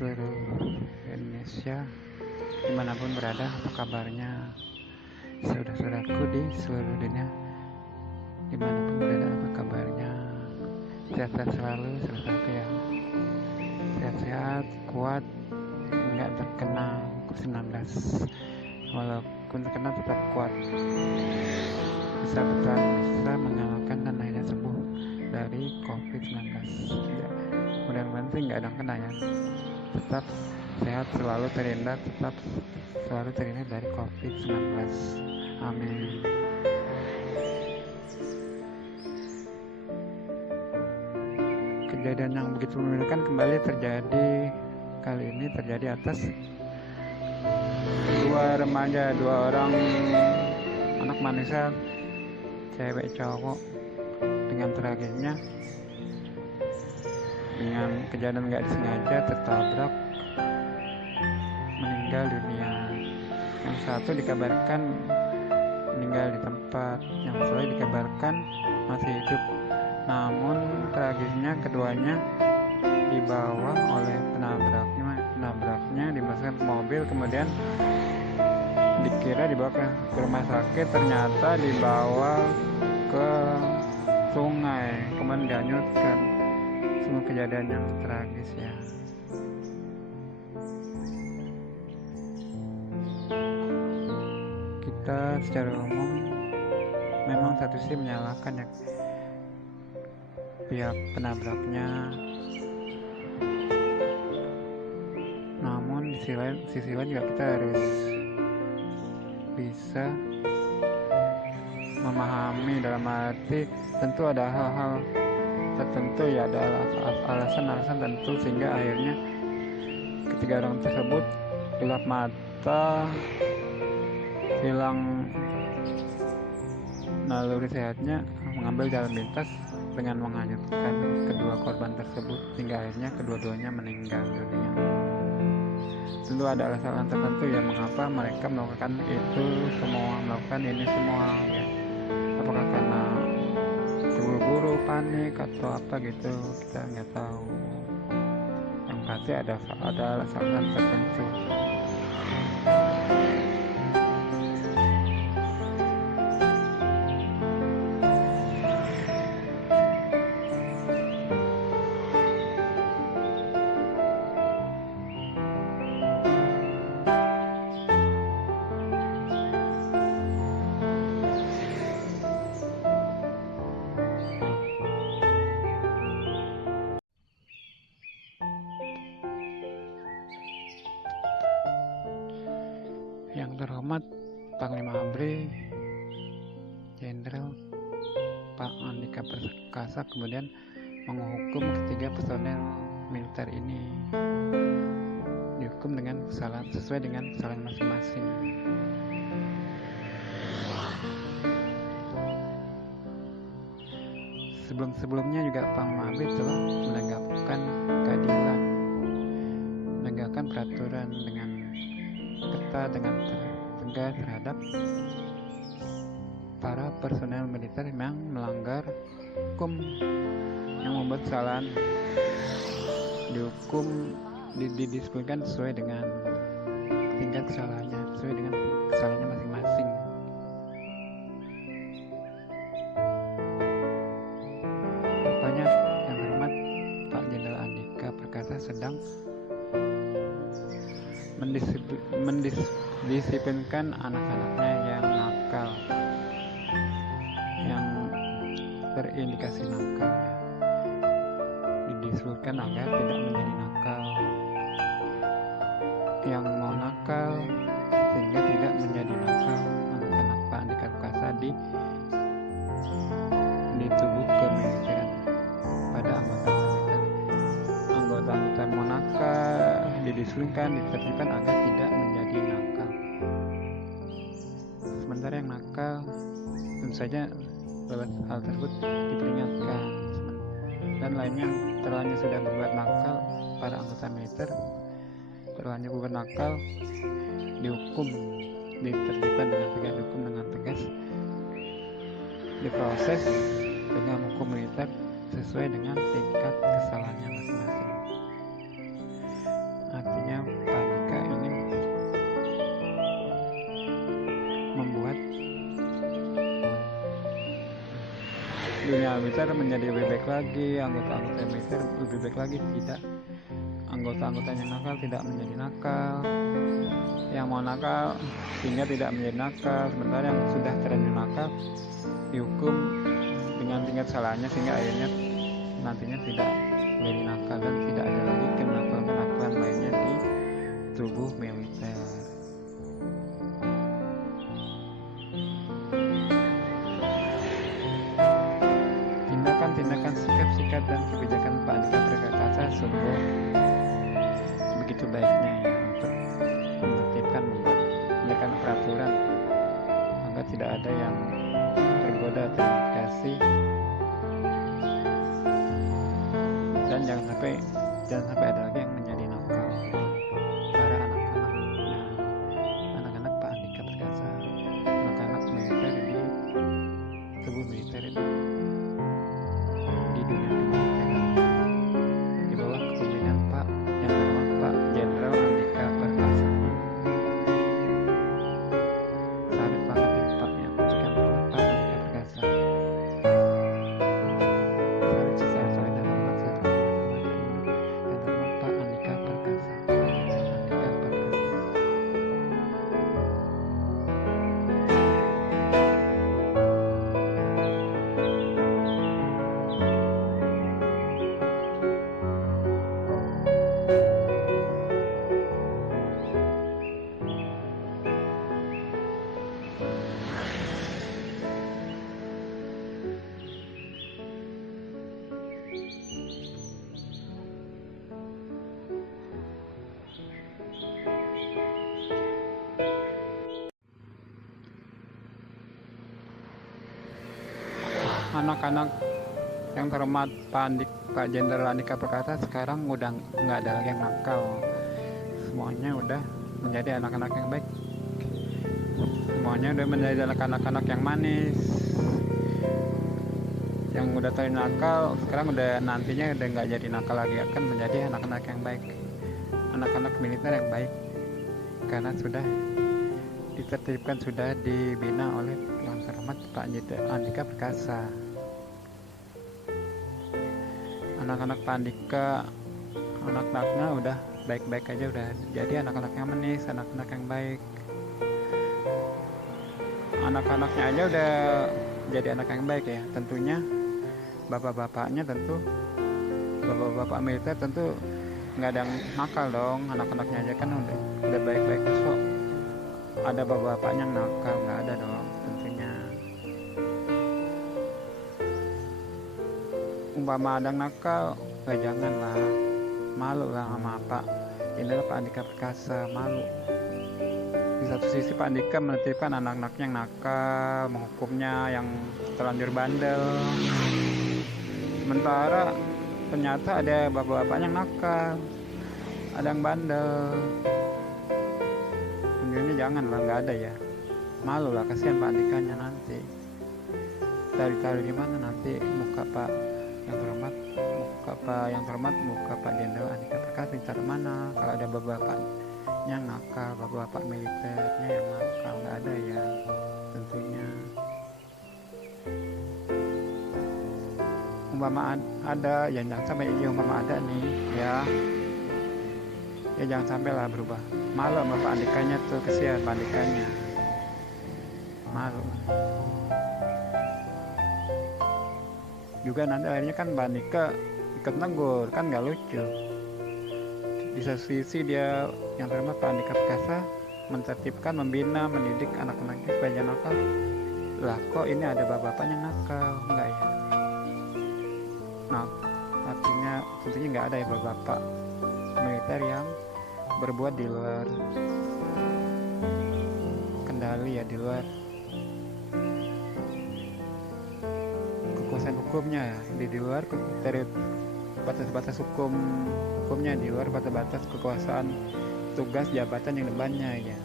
seluruh Indonesia, dimanapun berada. Apa kabarnya saudara-saudaraku di seluruh dunia, dimanapun berada? Apa kabarnya? Sehat-sehat selalu, saudaraku ya. Sehat-sehat, kuat, nggak terkena COVID-19. Walaupun terkena tetap kuat, bisa bertahan, bisa mengalahkan dan akhirnya sembuh dari COVID-19. Ya, mudah-mudahan sih nggak ada yang kena ya. Tetap sehat, selalu terhindar, tetap selalu terhindar dari COVID-19. Amin. Kejadian yang begitu memilukan kembali terjadi. Kali ini terjadi atas dua remaja, dua orang anak manusia, cewek cowok, dengan tragisnya, dengan kejadian nggak disengaja tertabrak, meninggal dunia. Yang satu dikabarkan meninggal di tempat, yang satu dikabarkan masih hidup. Namun tragisnya keduanya dibawa oleh penabraknya dimasukkan ke mobil, kemudian dikira dibawa ke rumah sakit, ternyata dibawa ke sungai, kemudian dihanyutkan. Semua kejadian yang tragis ya. Kita secara umum memang satu sisi menyalahkan ya pihak penabraknya, namun di sisi lain juga kita harus bisa memahami, dalam arti tentu ada hal-hal tertentu ya, ada alasan-alasan tertentu sehingga akhirnya ketiga orang tersebut gelap mata, hilang naluri sehatnya, mengambil jalan pintas dengan menghanyutkan kedua korban tersebut sehingga akhirnya kedua-duanya meninggal dunia. Tentu ada alasan tertentu ya mengapa mereka melakukan itu semua, melakukan ini semua ya. Apakah karena terburu-buru, panik atau apa gitu, kita nggak tahu. Yang pasti ada alasan tertentu. Yang terhormat Panglima ABRI Jenderal Pak Andika Perkasa kemudian menghukum ketiga personel militer ini, dihukum dengan kesalahan sesuai dengan kesalahan masing-masing. Sebelumnya juga Panglima ABRI telah menegakkan keadilan, menegakkan peraturan dengan ketat, dengan tegas terhadap para personel militer yang melanggar hukum, yang membuat kesalahan, dihukum, didisiplinkan sesuai dengan tingkat kesalahannya, sesuai dengan kesalahannya masing-masing. Rupanya yang terhormat Pak Jenderal Andika Perkasa sedang mendisiplinkan anak-anaknya yang nakal, yang terindikasi nakal, didisiplinkan agar tidak menjadi nakal, yang mau nakal sehingga tidak menjadi nakal. Anak-anak Pak Andika Perkasa di tubuh kemiliteran pada anggota mau nakal didisiplinkan, ditertibkan agar tidak menjadi nakal. Sementara yang nakal tentu saja hal tersebut diperingatkan, dan lainnya terlanjur sudah berbuat nakal, para anggota militer terlanjur berbuat nakal dihukum, ditertibkan dengan tegas, dihukum dengan tegas, diproses dengan hukum militer sesuai dengan tingkat kesalahannya masing-masing. militer menjadi lebih baik lagi, anggota-anggota militer lebih baik lagi, tidak anggota-anggota yang nakal tidak menjadi nakal, yang mau nakal sehingga tidak menjadi nakal, sementara yang sudah terlanjur nakal dihukum dengan tingkat salahnya sehingga akhirnya nantinya tidak menjadi nakal dan tidak ada lagi kenakalan-kenakalan lainnya di tubuh militer. Tindakan, sikap-sikap dan kebijakan Pak Andika Perkasa sungguh begitu baiknya ya untuk menertibkan, membuat peraturan agar tidak ada yang tergoda, terindikasi, dan jangan sampai ada lagi yang menjadi nakal para anak-anak Pak Andika Perkasa, anak-anak militer di tubuh militer itu, di dunia kemiliteran di bawah kepemimpinan Pak yang terhormat Pak Jenderal Andika Perkasa. Salut banget ya Pak yang terhormat Pak Andika Perkasa. Salut secara dan hormat yang terhormat Pak Andika Perkasa. Anak-anak yang terhormat Pak Jenderal Andika Perkasa sekarang udah nggak ada lagi yang nakal, semuanya udah menjadi anak-anak yang baik, semuanya udah menjadi anak-anak yang manis, yang udah tadi nakal sekarang udah nantinya udah nggak jadi nakal lagi, akan menjadi anak-anak yang baik, anak-anak militer yang baik, karena sudah ditertibkan, sudah dibina oleh yang terhormat Pak Andika Perkasa. Anak-anak Pak Andika, anak-anaknya udah baik-baik aja, udah jadi anak-anak yang manis, anak-anak yang baik, anak-anaknya aja udah jadi anak yang baik ya. Tentunya bapak-bapaknya, bapak-bapak militer tentu nggak ada yang nakal dong, anak-anaknya aja kan udah baik-baik. So ada bapak-bapaknya yang nakal? Nggak ada dong tentunya. Umpama ada yang nakal, janganlah, malu lah sama Pak Jenderal Pak Andika Perkasa, malu. Di satu sisi Pak Andika menertibkan anak-anaknya yang nakal, menghukumnya yang terlanjur bandel, sementara ternyata ada bapak-bapaknya yang nakal, ada yang bandel. Tentunya janganlah, nggak ada ya, malu lah, kasihan Pak Andikanya nanti taruh di mana nanti muka Pak yang terhormat, muka Pak Jenderal Andika Perkasa ditaruh mana kalau ada bapak-bapaknya yang nakal, bapak-bapak militernya yang nakal? Nggak ada ya tentunya. Umpama ada ya jangan sampai, umpama ada nih ya jangan sampai lah berubah. Malu sama Pak Andikanya tuh, kesian Pak Andikanya, malu juga. Nanti akhirnya kan Pak Andika ikut negur, kan nggak lucu. Di satu sisi dia yang terhormat Pak Andika Perkasa mentertibkan, membina, mendidik anak-anaknya supaya jangan nakal, lah kok ini ada bapak-bapak yang nakal? Enggak ya. Nah artinya tentunya nggak ada ya bapak-bapak militer yang berbuat di luar kendali ya, di luar kekuasaan hukumnya ya, di luar dari batas-batas hukumnya, di luar batas-batas kekuasaan tugas jabatan yang depannya ya.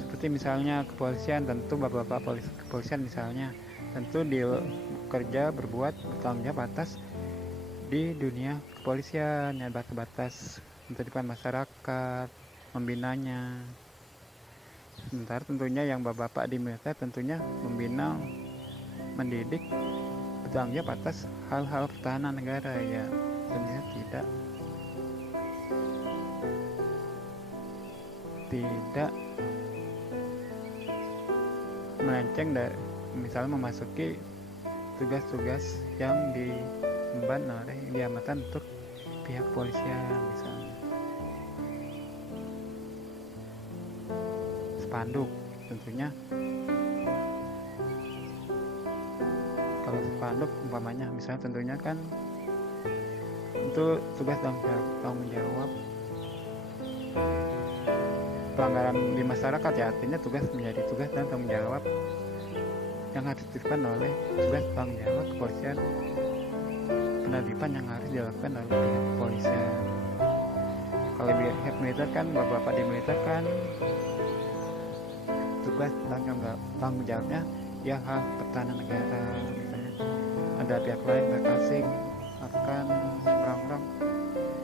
Seperti misalnya kepolisian, tentu bapak-bapak kepolisian misalnya tentu bekerja, berbuat, bertanggung jawab atas di dunia kepolisian ya, batas-batas menertibkan masyarakat, membinanya. Sementara tentunya yang bapak-bapak di militer tentunya membina, mendidik, bertanggung jawab atas hal-hal pertahanan negara, ya tentunya tidak melenceng dari misalnya memasuki tugas-tugas yang diemban oleh diamankan untuk pihak polisian. Misalnya spanduk, tentunya kalau spanduk umpamanya misalnya tentunya kan itu tugas tanggung jawab pelanggaran di masyarakat, ya artinya menjadi tugas dan tanggung jawab yang harus dilakukan oleh tugas tanggung jawab kepolisian, penertiban yang harus dilakukan oleh pihak kepolisian. Kalau di pihak militer kan bapak-bapak di militer kan tugas tanggung jawabnya ya hal pertahanan negara, misalnya ada pihak lain berkasih akan merongrong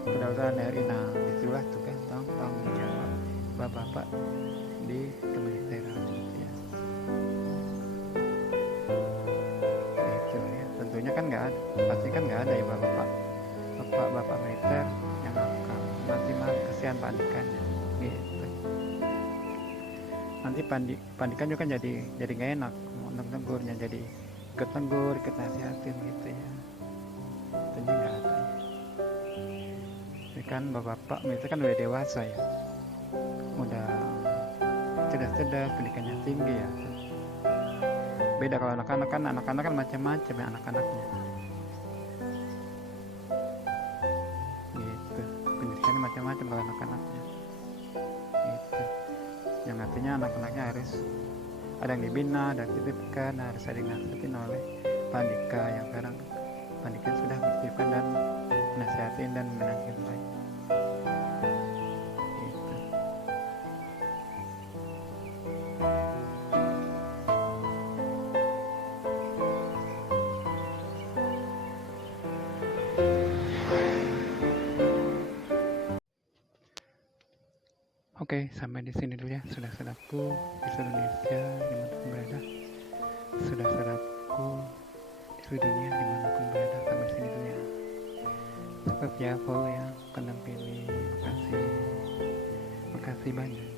kedaulatan RI, nah itulah tugas tanggung jawab bapak-bapak di kemiliteran, ya. Itu ya, tentunya kan pasti kan nggak ada ya bapak militer yang akan nanti malah kesian pandikannya gitu. Nanti pandikan juga kan jadi nggak enak untuk negurnya, jadi ikut negur, ikut nasihatin gitu ya. Tentunya nggak ada ya. Ini kan bapak-bapak militer kan udah dewasa ya, udah cerdas, pendidikannya tinggi ya. Beda kalau anak-anak kan macam-macam ya anak-anaknya gitu, pendidikannya macam-macam kalau anak-anaknya gitu, yang artinya anak-anaknya harus ada yang dibina, ada yang dititipkan, harus ada yang nasihatin oleh pandika, yang sekarang pandika sudah menitipkan dan menasihatin dan menasihati lagi gitu. Oke, sampai di sini dulu ya, saudara-saudaraku di seluruh Indonesia dimanapun berada, saudara-saudaraku di seluruh dunia dimanapun berada, sampai sini dulu ya. Seperti apa ya, akan pilih. Makasih banyak.